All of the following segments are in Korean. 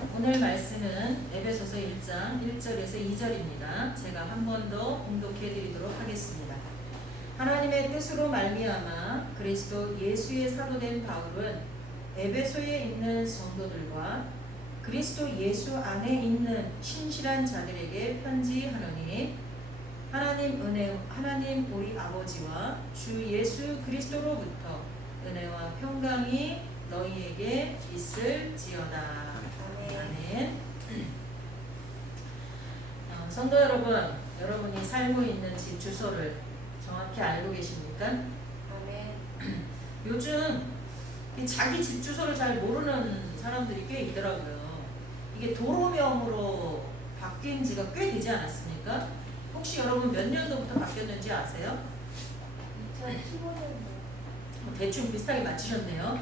오늘 말씀은 에베소서 1장 1절에서 2절입니다. 제가 한 번 더 봉독해 드리도록 하겠습니다. 하나님의 뜻으로 말미암아 그리스도 예수의 사도된 바울은 에베소에 있는 성도들과 그리스도 예수 안에 있는 신실한 자들에게 편지하노니 하나님 우리 아버지와 주 예수 그리스도로부터 은혜와 평강이 너희에게 있을지어다. 아멘. 성도 여러분, 여러분이 살고 있는 집 주소를 정확히 알고 계십니까? 아멘. 요즘 자기 집 주소를 잘 모르는 사람들이 꽤 있더라고요. 이게 도로명으로 바뀐 지가 꽤 되지 않았습니까? 혹시 여러분 몇 년도부터 바뀌었는지 아세요? 2015년도. 대충 비슷하게 맞히셨네요.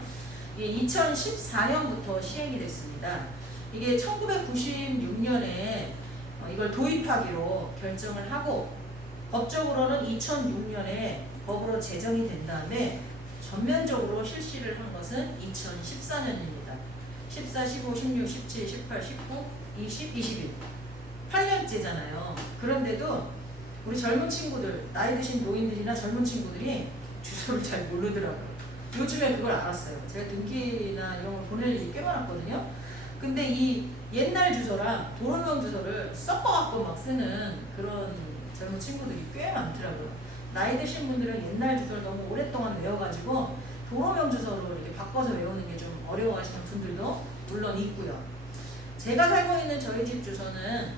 이게 2014년부터 시행이 됐습니다. 이게 1996년에 이걸 도입하기로 결정을 하고 법적으로는 2006년에 법으로 제정이 된 다음에 전면적으로 실시를 한 것은 2014년입니다. 14, 15, 16, 17, 18, 19, 20, 21 8년째잖아요. 그런데도 우리 젊은 친구들, 나이 드신 노인들이나 젊은 친구들이 주소를 잘 모르더라고요. 요즘에 그걸 알았어요. 제가 등기나 이런 걸 보낼 일이 꽤 많았거든요. 근데 이 옛날 주소랑 도로명 주소를 섞어갖고 막 쓰는 그런 젊은 친구들이 꽤 많더라고요. 나이 드신 분들은 옛날 주소를 너무 오랫동안 외워가지고 도로명 주소로 이렇게 바꿔서 외우는 게 좀 어려워하시는 분들도 물론 있고요. 제가 살고 있는 저희 집 주소는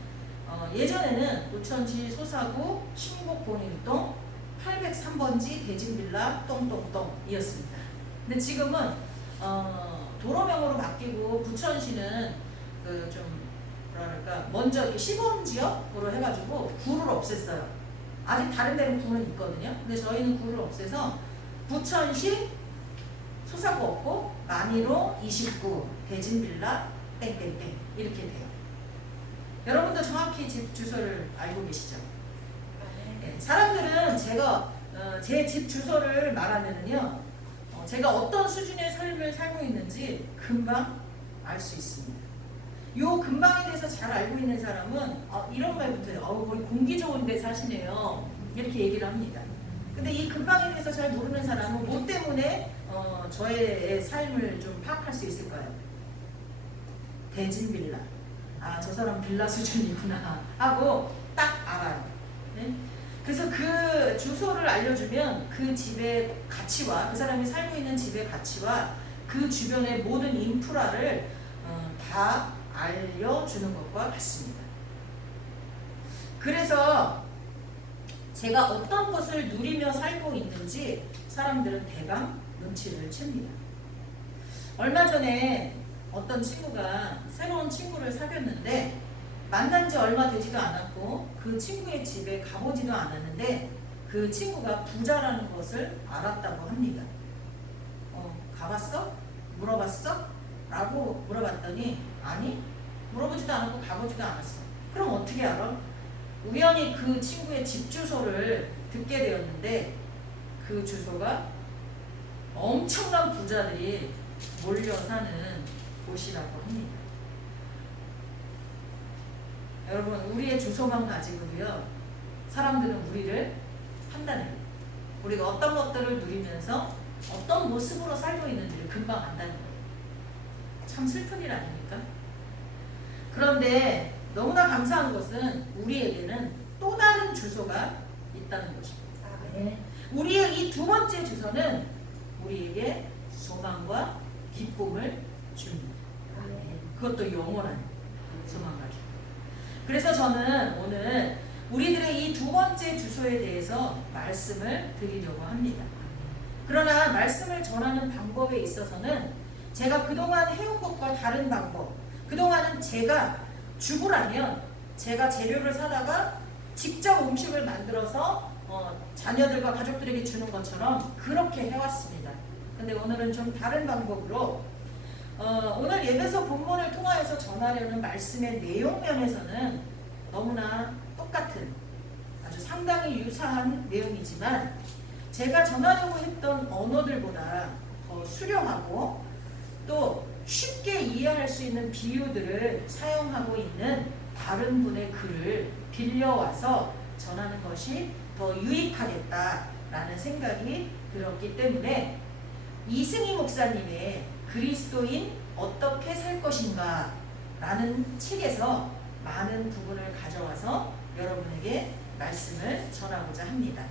예전에는 부천시 소사구 신곡본일동 803번지 대진빌라 똥똥똥이었습니다. 근데 지금은 도로명으로 바뀌고 부천시는 그 좀 뭐랄까 먼저 이렇게 시범지역으로 해가지고 구를 없앴어요. 아직 다른 데는 구는 있거든요. 근데 저희는 구를 없애서 부천시 소사구 없고 만이로 29 대진빌라 땡땡땡 이렇게 돼요. 여러분도 정확히 집 주소를 알고 계시죠? 네, 사람들은 제가 제 집 주소를 말하면은요, 제가 어떤 수준의 삶을 살고 있는지 금방 알 수 있습니다. 요 근방에 대해서 잘 알고 있는 사람은 이런 말부터 해요. 거기 공기 좋은 데 사시네요. 이렇게 얘기를 합니다. 근데 이 근방에 대해서 잘 모르는 사람은 뭐 때문에 저의 삶을 좀 파악할 수 있을까요? 대진 빌라. 저 사람 빌라 수준이구나 하고 딱 알아요. 네? 그래서 그 주소를 알려주면 그 집의 가치와 그 사람이 살고 있는 집의 가치와 그 주변의 모든 인프라를 다 알려주는 것과 같습니다. 그래서 제가 어떤 것을 누리며 살고 있는지 사람들은 대강 눈치를 챕니다. 얼마 전에 어떤 친구가 새로운 친구를 사귀었는데 만난 지 얼마 되지도 않았고 그 친구의 집에 가보지도 않았는데 그 친구가 부자라는 것을 알았다고 합니다. 가봤어? 물어봤어? 라고 물어봤더니 아니, 물어보지도 않았고 가보지도 않았어. 그럼 어떻게 알아? 우연히 그 친구의 집 주소를 듣게 되었는데 그 주소가 엄청난 부자들이 몰려 사는 곳이라고 합니다. 여러분, 우리의 주소만 가지고요, 사람들은 우리를 판단해요. 우리가 어떤 것들을 누리면서 어떤 모습으로 살고 있는지를 금방 안다는 거예요. 참 슬픈 일 아닙니까? 그런데 너무나 감사한 것은 우리에게는 또 다른 주소가 있다는 것입니다. 우리의 이 두 번째 주소는 우리에게 소망과 기쁨을 줍니다. 그것도 영원한 소망 가지고. 그래서 저는 오늘 우리들의 이 두 번째 주소에 대해서 말씀을 드리려고 합니다. 그러나 말씀을 전하는 방법에 있어서는 제가 그동안 해온 것과 다른 방법, 그동안은 제가 주부라면 제가 재료를 사다가 직접 음식을 만들어서 자녀들과 가족들에게 주는 것처럼 그렇게 해왔습니다. 근데 오늘은 좀 다른 방법으로 오늘 예배서 본문을 통하여서 전하려는 말씀의 내용 면에서는 너무나 똑같은 아주 상당히 유사한 내용이지만 제가 전하려고 했던 언어들보다 더 수려하고 또 쉽게 이해할 수 있는 비유들을 사용하고 있는 다른 분의 글을 빌려와서 전하는 것이 더 유익하겠다라는 생각이 들었기 때문에 이승희 목사님의 그리스도인 어떻게 살 것인가 라는 책에서 많은 부분을 가져와서 여러분에게 말씀을 전하고자 합니다.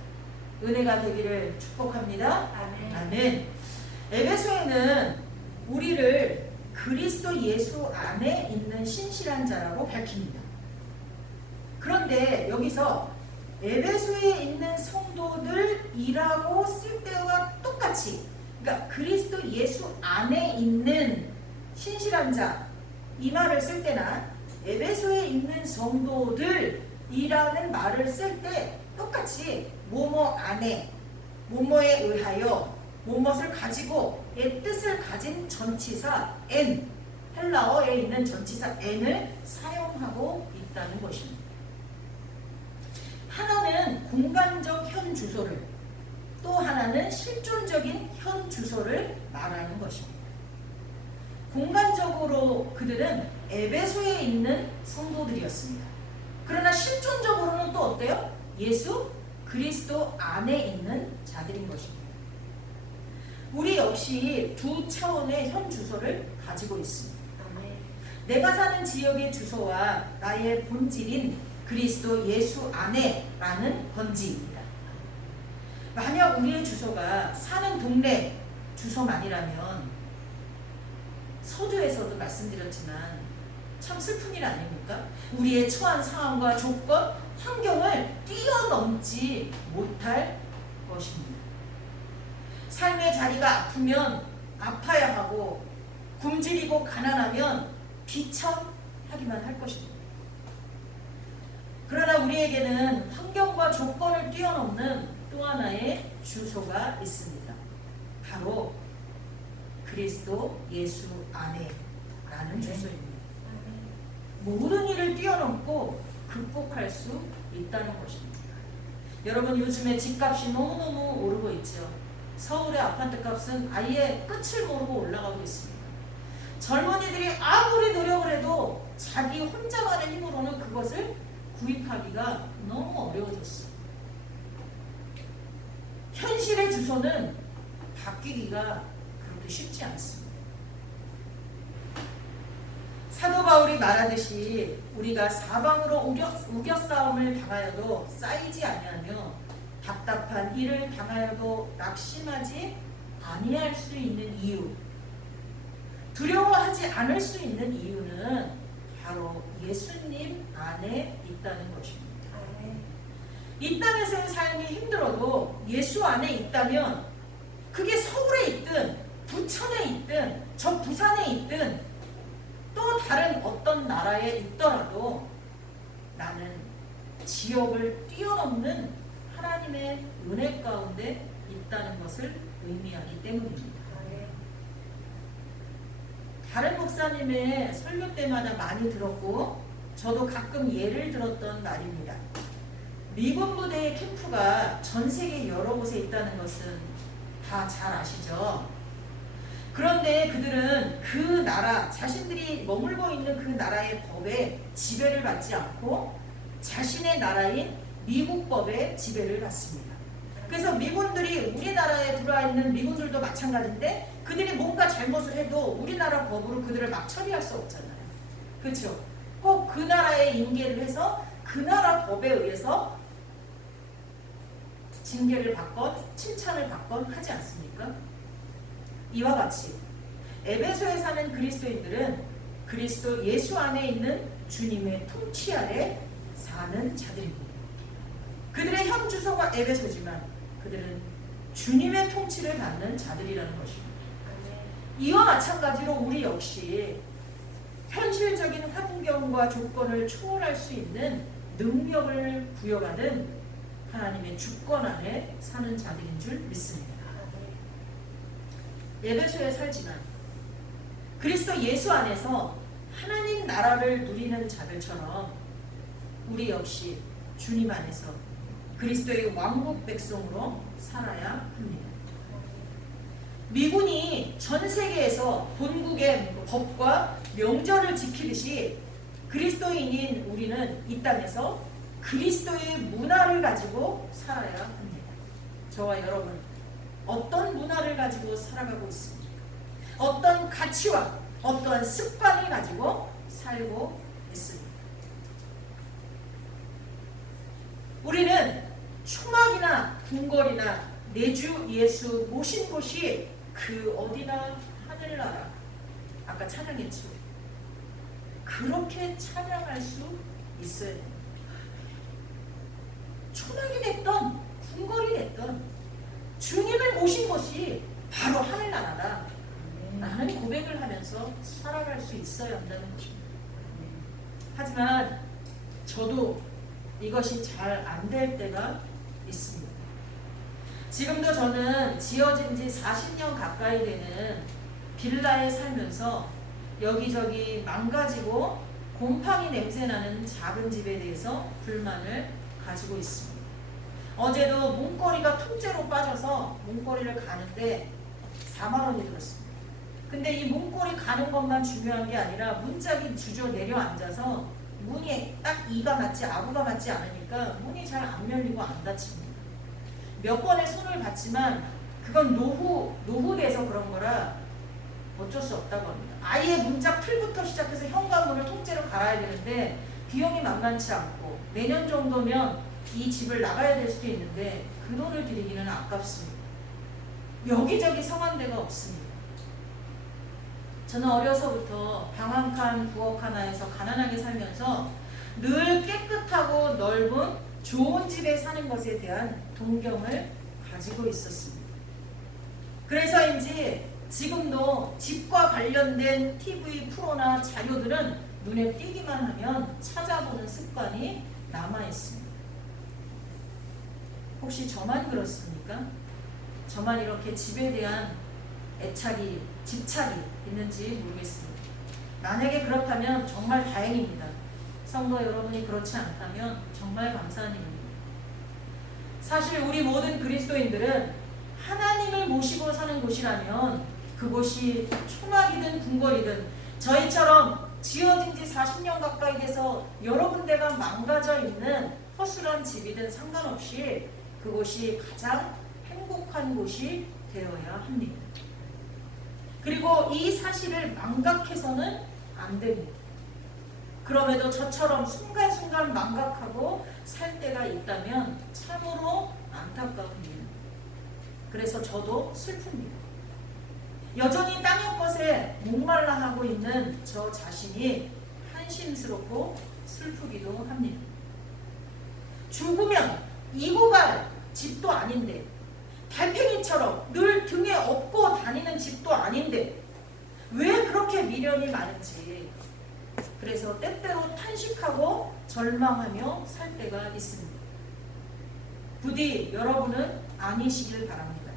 은혜가 되기를 축복합니다. 아멘. 아멘. 에베소에는 우리를 그리스도 예수 안에 있는 신실한 자라고 밝힙니다. 그런데 여기서 에베소에 있는 성도들이라고 쓸 때와 똑같이, 그러니까 그리스도 예수 안에 있는 신실한 자 이 말을 쓸 때나 에베소에 있는 성도들이라는 말을 쓸 때 똑같이 뭐뭐 안에, 뭐뭐에 의하여, 뭐뭇을 가지고의 뜻을 가진 전치사 n, 헬라어에 있는 전치사 n을 사용하고 있다는 것입니다. 하나는 공간적 현 주소를, 또 하나는 실존적인 현 주소를 말하는 것입니다. 공간적으로 그들은 에베소에 있는 성도들이었습니다. 그러나 실존적으로는 또 어때요? 예수 그리스도 안에 있는 자들인 것입니다. 우리 역시 두 차원의 현 주소를 가지고 있습니다. 아멘. 내가 사는 지역의 주소와 나의 본질인 그리스도 예수 안에라는 번지입니다. 만약 우리의 주소가 사는 동네 주소만이라면, 서두에서도 말씀드렸지만 참 슬픈 일 아닙니까? 우리의 처한 상황과 조건, 환경을 뛰어넘지 못할 것입니다. 삶의 자리가 아프면 아파야 하고, 굶주리고 가난하면 비참하기만 할 것입니다. 그러나 우리에게는 환경과 조건을 뛰어넘는 또 하나의 주소가 있습니다. 바로 그리스도 예수 안에라는 주소입니다. 모든 일을 뛰어넘고 극복할 수 있다는 것입니다. 여러분, 요즘에 집값이 너무너무 오르고 있죠. 서울의 아파트 값은 아예 끝을 모르고 올라가고 있습니다. 젊은이들이 아무리 노력을 해도 자기 혼자만의 힘으로는 그것을 구입하기가 너무 어려워졌어요. 현실의 주소는 바뀌기가 그렇게 쉽지 않습니다. 사도 바울이 말하듯이 우리가 사방으로 우겨싸움을 당하여도 쌓이지 아니하며 답답한 일을 당하여도 낙심하지 아니할 수 있는 이유, 두려워하지 않을 수 있는 이유는 바로 예수님 안에 있다는 것입니다. 이 땅에서의 삶이 힘들어도 예수 안에 있다면, 그게 서울에 있든 부천에 있든 저 부산에 있든 또 다른 어떤 나라에 있더라도 나는 지역을 뛰어넘는 하나님의 은혜 가운데 있다는 것을 의미하기 때문입니다. 다른 목사님의 설교 때마다 많이 들었고 저도 가끔 예를 들었던 말입니다. 미군 부대의 캠프가 전 세계 여러 곳에 있다는 것은 다 잘 아시죠? 그런데 그들은 그 나라, 자신들이 머물고 있는 그 나라의 법에 지배를 받지 않고 자신의 나라인 미국 법에 지배를 받습니다. 그래서 미군들이, 우리나라에 들어와 있는 미군들도 마찬가지인데, 그들이 뭔가 잘못을 해도 우리나라 법으로 그들을 막 처리할 수 없잖아요. 그렇죠? 꼭 그 나라에 인계를 해서 그 나라 법에 의해서 징계를 받건 칭찬을 받건 하지 않습니까? 이와 같이 에베소에 사는 그리스도인들은 그리스도 예수 안에 있는 주님의 통치 아래 사는 자들입니다. 그들의 현 주소가 에베소지만 그들은 주님의 통치를 받는 자들이라는 것입니다. 이와 마찬가지로 우리 역시 현실적인 환경과 조건을 초월할 수 있는 능력을 부여받은 하나님의 주권 안에 사는 자들인 줄 믿습니다. 에베소에 살지만 그리스도 예수 안에서 하나님 나라를 누리는 자들처럼 우리 역시 주님 안에서 그리스도의 왕국 백성으로 살아야 합니다. 미군이 전 세계에서 본국의 법과 명절을 지키듯이 그리스도인인 우리는 이 땅에서 그리스도의 문화를 가지고 살아야 합니다. 저와 여러분, 어떤 문화를 가지고 살아가고 있습니까? 어떤 가치와 어떠한 습관을 가지고 살고 있습니까? 우리는 초막이나 궁궐이나 내주 예수 모신 곳이 그 어디나 하늘나라, 아까 찬양했죠. 그렇게 찬양할 수 있어야 됩니다. 초막이 됐던 궁궐이 됐던 주님을 모신 것이 바로 하늘나라다 라는 고백을 하면서 살아갈 수 있어야 한다는 것입니다. 하지만 저도 이것이 잘 안 될 때가 있습니다. 지금도 저는 지어진 지 40년 가까이 되는 빌라에 살면서 여기저기 망가지고 곰팡이 냄새나는 작은 집에 대해서 불만을 가지고 있습니다. 어제도 문고리가 통째로 빠져서 문고리를 가는데 4만 원이 들었습니다. 근데 이 문고리 가는 것만 중요한 게 아니라 문짝이 주저 내려앉아서 문이 딱 이가 맞지 아구가 맞지 않으니까 문이 잘 안 열리고 안 닫힙니다. 몇 번의 손을 봤지만 그건 노후돼서 그런 거라 어쩔 수 없다고 합니다. 아예 문짝 틀부터 시작해서 현관문을 통째로 갈아야 되는데 비용이 만만치 않고 내년 정도면 이 집을 나가야 될 수도 있는데 그 돈을 들이기는 아깝습니다. 여기저기 성한 데가 없습니다. 저는 어려서부터 방 한 칸, 부엌 하나에서 가난하게 살면서 늘 깨끗하고 넓은 좋은 집에 사는 것에 대한 동경을 가지고 있었습니다. 그래서인지 지금도 집과 관련된 TV 프로나 자료들은 눈에 띄기만 하면 찾아보는 습관이 남아있습니다. 혹시 저만 그렇습니까? 저만 이렇게 집에 대한 애착이, 집착이 있는지 모르겠습니다. 만약에 그렇다면 정말 다행입니다. 성도 여러분이 그렇지 않다면 정말 감사한 일입니다. 사실 우리 모든 그리스도인들은 하나님을 모시고 사는 곳이라면 그곳이 초막이든 궁궐이든 저희처럼 지어진 지 40년 가까이 돼서 여러 군데가 망가져 있는 허술한 집이든 상관없이 그곳이 가장 행복한 곳이 되어야 합니다. 그리고 이 사실을 망각해서는 안 됩니다. 그럼에도 저처럼 순간순간 망각하고 살 때가 있다면 참으로 안타까운 일. 그래서 저도 슬픕니다. 여전히 땅의 것에 목말라 하고 있는 저 자신이 한심스럽고 슬프기도 합니다. 죽으면 이고 갈 집도 아닌데, 달팽이처럼 늘 등에 업고 다니는 집도 아닌데 왜 그렇게 미련이 많은지, 그래서 때때로 탄식하고 절망하며 살 때가 있습니다. 부디 여러분은 아니시길 바랍니다.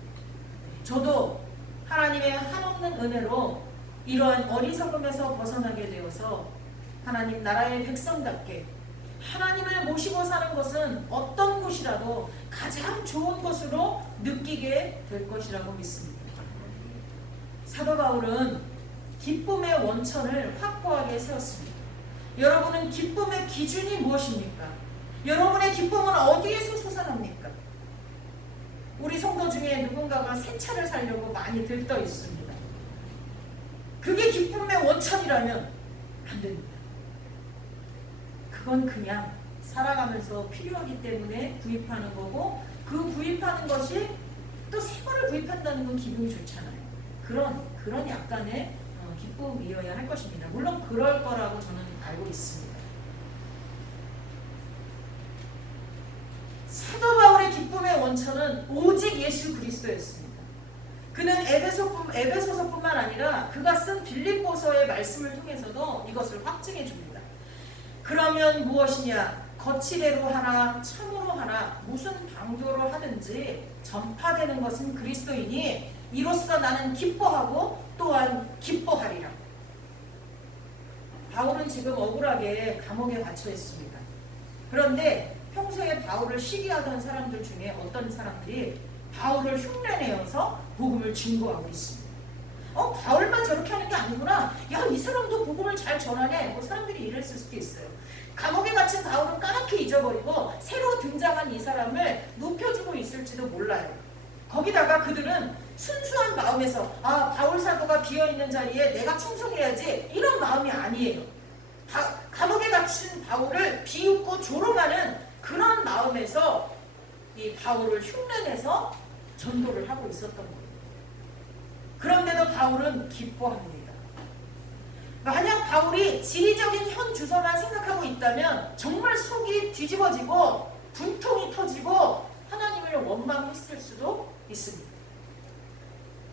저도 하나님의 한없는 은혜로 이러한 어리석음에서 벗어나게 되어서 하나님 나라의 백성답게 하나님을 모시고 사는 것은 어떤 곳이라도 가장 좋은 것으로 느끼게 될 것이라고 믿습니다. 사도 바울은 기쁨의 원천을 확고하게 세웠습니다. 여러분은 기쁨의 기준이 무엇입니까? 여러분의 기쁨은 어디에서 솟아납니까? 우리 성도 중에 누군가가 새 차를 사려고 많이 들떠 있습니다. 그게 기쁨의 원천이라면 안 됩니다. 그건 그냥 살아가면서 필요하기 때문에 구입하는 거고, 그 구입하는 것이 또 새 거를 구입한다는 건 기분이 좋잖아요. 그런 약간의 기쁨이어야 할 것입니다. 물론 그럴 거라고 저는 알고 있습니다. 사도 바울의 기쁨의 원천은 오직 예수 그리스도였습니다. 그는 에베소서뿐만 아니라 그가 쓴 빌립보서의 말씀을 통해서도 이것을 확증해 줍니다. 그러면 무엇이냐? 거치대로 하라, 참으로 하라, 무슨 방도로 하든지 전파되는 것은 그리스도이니 이로써 나는 기뻐하고 또한 기뻐하리라. 바울은 지금 억울하게 감옥에 갇혀 있습니다. 그런데 평소에 바울을 시기하던 사람들 중에 어떤 사람들이 바울을 흉내내어서 복음을 증거하고 있습니다. 바울만 저렇게 하는 게 아니구나. 야, 이 사람도 복음을 잘 전하네. 뭐 사람들이 이랬을 수도 있어요. 감옥에 갇힌 바울은 까맣게 잊어버리고 새로 등장한 이 사람을 높여주고 있을지도 몰라요. 거기다가 그들은 순수한 마음에서 바울 사도가 비어있는 자리에 내가 충성해야지 이런 마음이 아니에요. 감옥에 갇힌 바울을 비웃고 조롱하는 그런 마음에서 이 바울을 흉내내서 전도를 하고 있었던 거예요. 그런데도 바울은 기뻐합니다. 만약 바울이 지리적인 현 주소만 생각하고 있다면 정말 속이 뒤집어지고 분통이 터지고 하나님을 원망했을 수도 있습니다.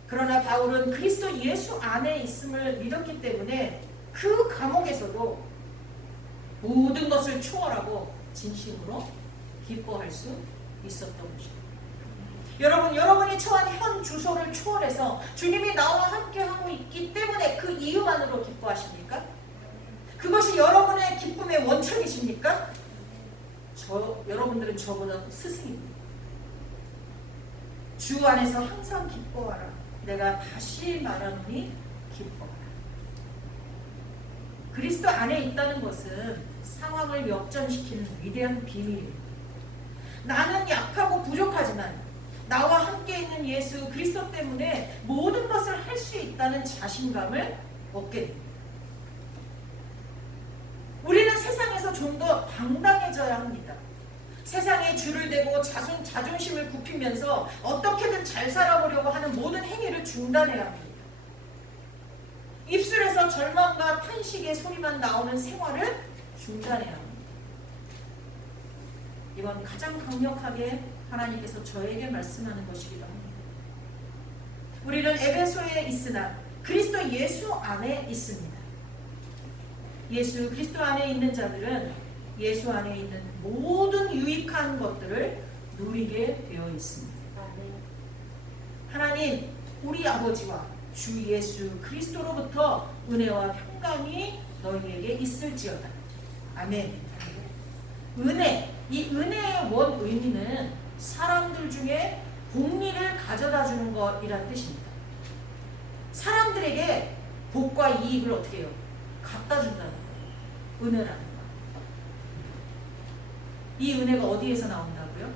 그러나 바울은 그리스도 예수 안에 있음을 믿었기 때문에 그 감옥에서도 모든 것을 초월하고 진심으로 기뻐할 수 있었던 것입니다. 여러분, 여러분이 처한 현 주소를 초월해서 주님이 나와 함께하고 있기 때문에 그 이유만으로 기뻐하십니까? 그것이 여러분의 기쁨의 원천이십니까? 여러분들은 저보다 스승입니다. 주 안에서 항상 기뻐하라. 내가 다시 말하노니 기뻐하라. 그리스도 안에 있다는 것은 상황을 역전시키는 위대한 비밀입니다. 나는 약하고 부족하지만 나와 함께 있는 예수 그리스도 때문에 모든 것을 할 수 있다는 자신감을 얻게 됩니다. 우리는 세상에서 좀 더 당당해져야 합니다. 세상에 줄을 대고 자존심을 굽히면서 어떻게든 잘 살아보려고 하는 모든 행위를 중단해야 합니다. 입술에서 절망과 탄식의 소리만 나오는 생활을 중단해야 합니다. 이건 가장 강력하게 하나님께서 저에게 말씀하는 것이기도 합니다. 우리는 에베소에 있으나 그리스도 예수 안에 있습니다. 예수 그리스도 안에 있는 자들은 예수 안에 있는 모든 유익한 것들을 누리게 되어 있습니다. 하나님, 우리 아버지와 주 예수 그리스도로부터 은혜와 평강이 너희에게 있을지어다. 아멘. 은혜, 이 은혜의 원 의미는 사람들 중에 복리를 가져다 주는 것이란 뜻입니다. 사람들에게 복과 이익을 어떻게 해요? 갖다 준다는 거예요. 은혜라는 거. 이 은혜가 어디에서 나온다고요?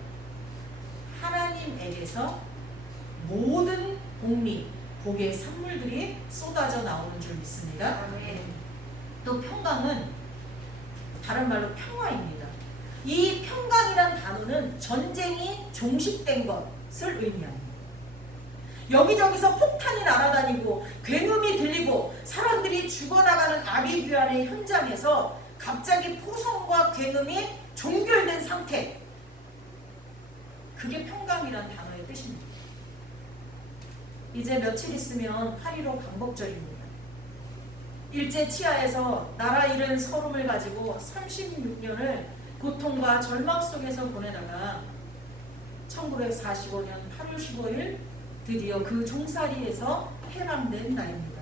하나님에게서 모든 복리, 복의 선물들이 쏟아져 나오는 줄 믿습니다. 또 평강은 다른 말로 평화입니다. 이 평강이란 단어는 전쟁이 종식된 것을 의미합니다. 여기저기서 폭탄이 날아다니고 굉음이 들리고 사람들이 죽어나가는 아비규환의 현장에서 갑자기 포성과 굉음이 종결된 상태, 그게 평강이란 단어의 뜻입니다. 이제 며칠 있으면 8.15 광복절입니다. 일제 치하에서 나라 잃은 서름을 가지고 36년을 고통과 절망 속에서 보내다가 1945년 8월 15일 드디어 그 종살이에서 해방된 날입니다.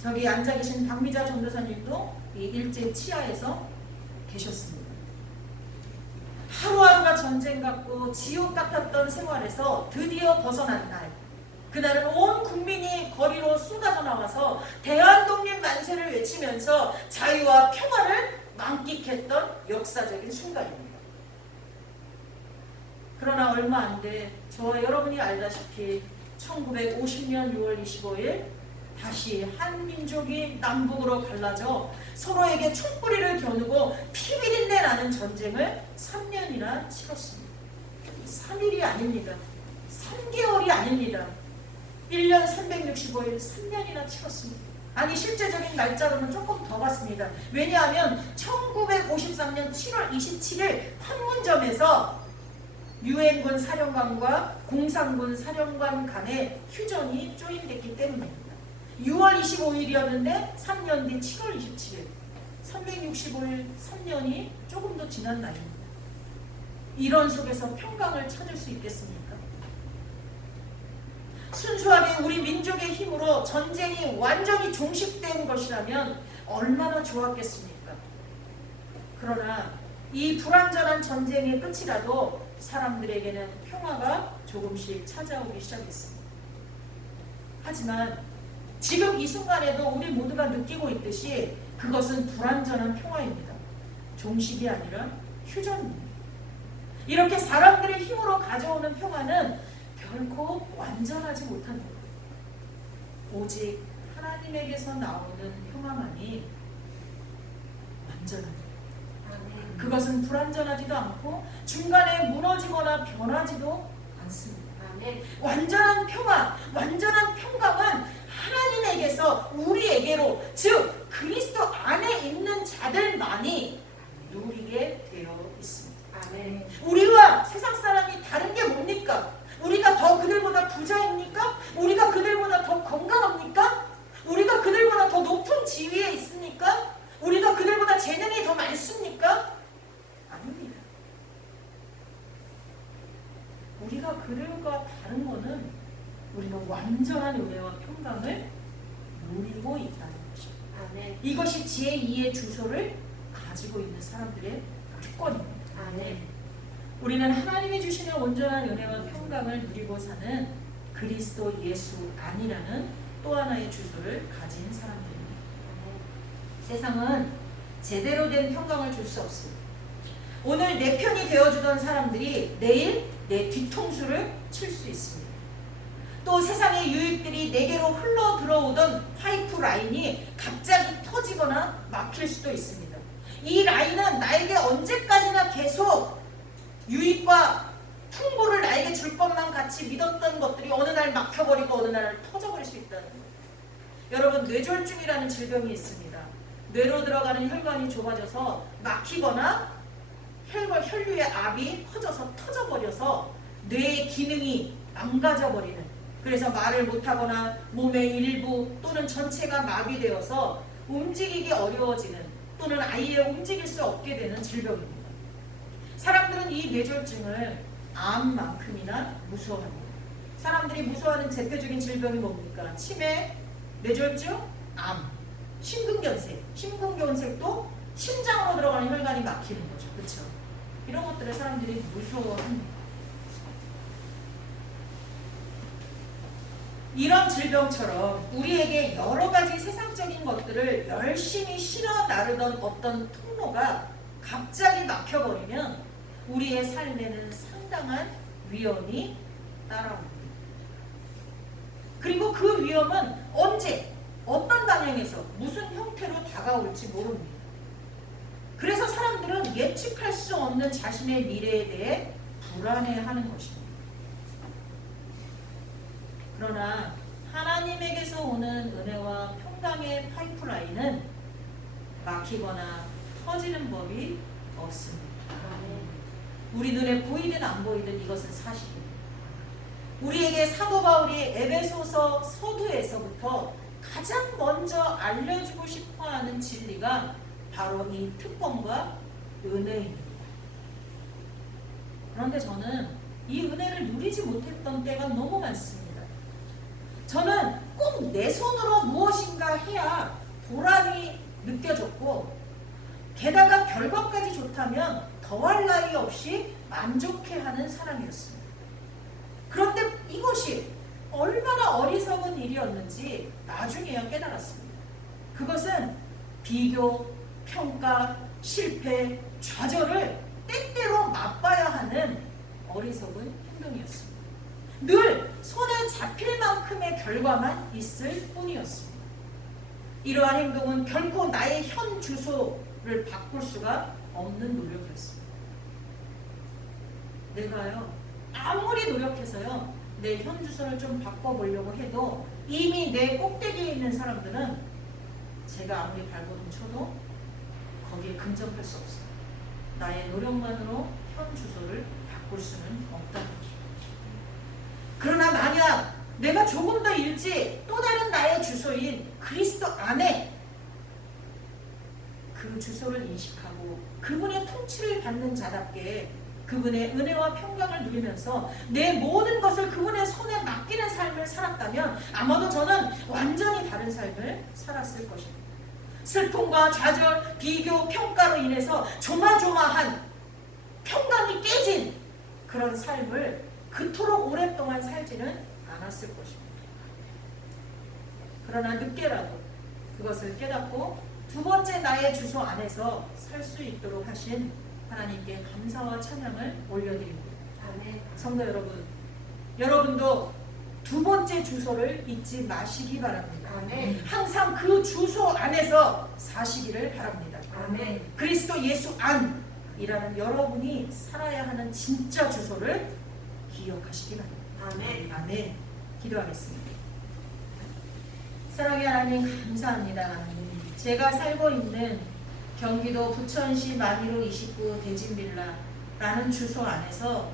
저기 앉아 계신 박미자 전도사님도 이 일제 치하에서 계셨습니다. 하루하루가 전쟁 같고 지옥 같았던 생활에서 드디어 벗어난 날, 그날은 온 국민이 거리로 쏟아져 나와서 대한독립 만세를 외치면서 자유와 평화를 만끽했던 역사적인 순간입니다. 그러나 얼마 안 돼 저와 여러분이 알다시피 1950년 6월 25일 다시 한 민족이 남북으로 갈라져 서로에게 총뿌리를 겨누고 피비린내 나는 전쟁을 3년이나 치렀습니다. 3일이 아닙니다. 3개월이 아닙니다. 1년 365일 3년이나 치렀습니다. 아니, 실제적인 날짜로는 조금 더 갔습니다. 왜냐하면 1953년 7월 27일 판문점에서 유엔군 사령관과 공산군 사령관 간의 휴전이 조임됐기 때문입니다. 6월 25일이었는데 3년 뒤 7월 27일, 365일 3년이 조금 더 지난 날입니다. 이런 속에서 평강을 찾을 수 있겠습니까? 순수하게 우리 민족의 힘으로 전쟁이 완전히 종식된 것이라면 얼마나 좋았겠습니까? 그러나 이 불완전한 전쟁의 끝이라도 사람들에게는 평화가 조금씩 찾아오기 시작했습니다. 하지만 지금 이 순간에도 우리 모두가 느끼고 있듯이 그것은 불완전한 평화입니다. 종식이 아니라 휴전입니다. 이렇게 사람들의 힘으로 가져오는 평화는 결코 완전하지 못한다. 오직 하나님에게서 나오는 평화만이 완전합니다. 아멘. 그것은 불완전하지도 않고 중간에 무너지거나 변하지도 않습니다. 아멘. 완전한 평화, 완전한 평강은 하나님에게서 우리에게로, 즉 그리스도 안에 있는 자들만이 누리게 되어 있습니다. 아멘. 우리와 세상 사람이 다른 게 뭡니까? 우리가 더 그들보다 부자입니까? 우리가 그들보다 더 건강합니까? 우리가 그들보다 더 높은 지위에 있습니까? 우리가 그들보다 재능이 더 많습니까? 아닙니다. 우리가 그들과 다른 것은 우리가 완전한 은혜와 평강을 누리고 있다는 것입니다. 아멘. 이것이 제2의 주소를 가지고 있는 사람들의 특권입니다. 아멘. 우리는 하나님이 주시는 온전한 은혜와 평강을 누리고 사는 그리스도 예수 안이라는 또 하나의 주소를 가진 사람들입니다. 세상은 제대로 된 평강을 줄 수 없습니다. 오늘 내 편이 되어주던 사람들이 내일 내 뒤통수를 칠 수 있습니다. 또 세상의 유익들이 내게로 흘러 들어오던 파이프 라인이 갑자기 터지거나 막힐 수도 있습니다. 이 라인은 나에게 언제까지나 계속 유익과 풍보를 나에게 줄 것만 같이 믿었던 것들이 어느 날 막혀버리고 어느 날 터져버릴 수 있다는 거예요. 여러분, 뇌졸중이라는 질병이 있습니다. 뇌로 들어가는 혈관이 좁아져서 막히거나 혈류의 압이 커져서 터져버려서 뇌의 기능이 망가져버리는, 그래서 말을 못하거나 몸의 일부 또는 전체가 마비되어서 움직이기 어려워지는 또는 아예 움직일 수 없게 되는 질병입니다. 사람들은 이 뇌졸중을 암만큼이나 무서워합니다. 사람들이 무서워하는 대표적인 질병이 뭡니까? 치매, 뇌졸중, 암, 심근경색. 심근경색도 심장으로 들어가는 혈관이 막히는 거죠. 그렇죠? 이런 것들을 사람들이 무서워합니다. 이런 질병처럼 우리에게 여러 가지 세상적인 것들을 열심히 실어 나르던 어떤 통로가 갑자기 막혀버리면 우리의 삶에는 상당한 위험이 따라옵니다. 그리고 그 위험은 언제, 어떤 방향에서, 무슨 형태로 다가올지 모릅니다. 그래서 사람들은 예측할 수 없는 자신의 미래에 대해 불안해하는 것입니다. 그러나 하나님에게서 오는 은혜와 평강의 파이프라인은 막히거나 터지는 법이 없습니다. 우리 눈에 보이든 안 보이든 이것은 사실입니다. 우리에게 사도 바울이 에베소서 서두에서부터 가장 먼저 알려주고 싶어하는 진리가 바로 이 특권과 은혜입니다. 그런데 저는 이 은혜를 누리지 못했던 때가 너무 많습니다. 저는 꼭 내 손으로 무엇인가 해야 보람이 느껴졌고, 게다가 결과까지 좋다면 더할 나위 없이 만족해하는 사람이었습니다. 그런데 이것이 얼마나 어리석은 일이었는지 나중에야 깨달았습니다. 그것은 비교, 평가, 실패, 좌절을 때때로 맛봐야 하는 어리석은 행동이었습니다. 늘 손에 잡힐 만큼의 결과만 있을 뿐이었습니다. 이러한 행동은 결코 나의 현 주소를 바꿀 수가 없는 노력이었습니다. 내가요, 아무리 노력해서요, 내 현 주소를 좀 바꿔보려고 해도 이미 내 꼭대기에 있는 사람들은 제가 아무리 발버둥 쳐도 거기에 근접할 수 없어요. 나의 노력만으로 현 주소를 바꿀 수는 없다는 거죠. 그러나 만약 내가 조금 더 일찍 또 다른 나의 주소인 그리스도 안에 그 주소를 인식하고 그분의 통치를 받는 자답게 그분의 은혜와 평강을 누리면서 내 모든 것을 그분의 손에 맡기는 삶을 살았다면 아마도 저는 완전히 다른 삶을 살았을 것입니다. 슬픔과 좌절, 비교, 평가로 인해서 조마조마한 평강이 깨진 그런 삶을 그토록 오랫동안 살지는 않았을 것입니다. 그러나 늦게라도 그것을 깨닫고 두 번째 나의 주소 안에서 살 수 있도록 하신 하나님께 감사와 찬양을 올려드립니다. 아멘. 성도 여러분, 여러분도 두 번째 주소를 잊지 마시기 바랍니다. 아멘. 항상 그 주소 안에서 사시기를 바랍니다. 아멘. 그리스도 예수 안이라는 여러분이 살아야 하는 진짜 주소를 기억하시기 바랍니다. 아멘. 아멘. 기도하겠습니다. 사랑의 하나님 감사합니다. 하나님. 제가 살고 있는 경기도 부천시 만이로 29 대진빌라라는 주소 안에서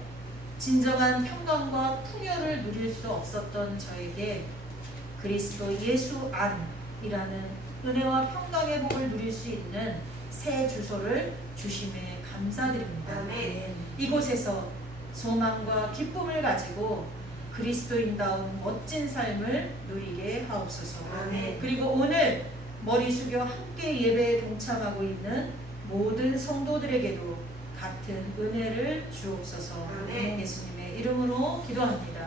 진정한 평강과 풍요를 누릴 수 없었던 저에게 그리스도 예수 안이라는 은혜와 평강의 복을 누릴 수 있는 새 주소를 주심에 감사드립니다. 아멘. 이곳에서 소망과 기쁨을 가지고 그리스도인다운 멋진 삶을 누리게 하옵소서. 아멘. 그리고 오늘 머리 숙여 함께 예배에 동참하고 있는 모든 성도들에게도 같은 은혜를 주옵소서. 아멘. 예수님의 이름으로 기도합니다.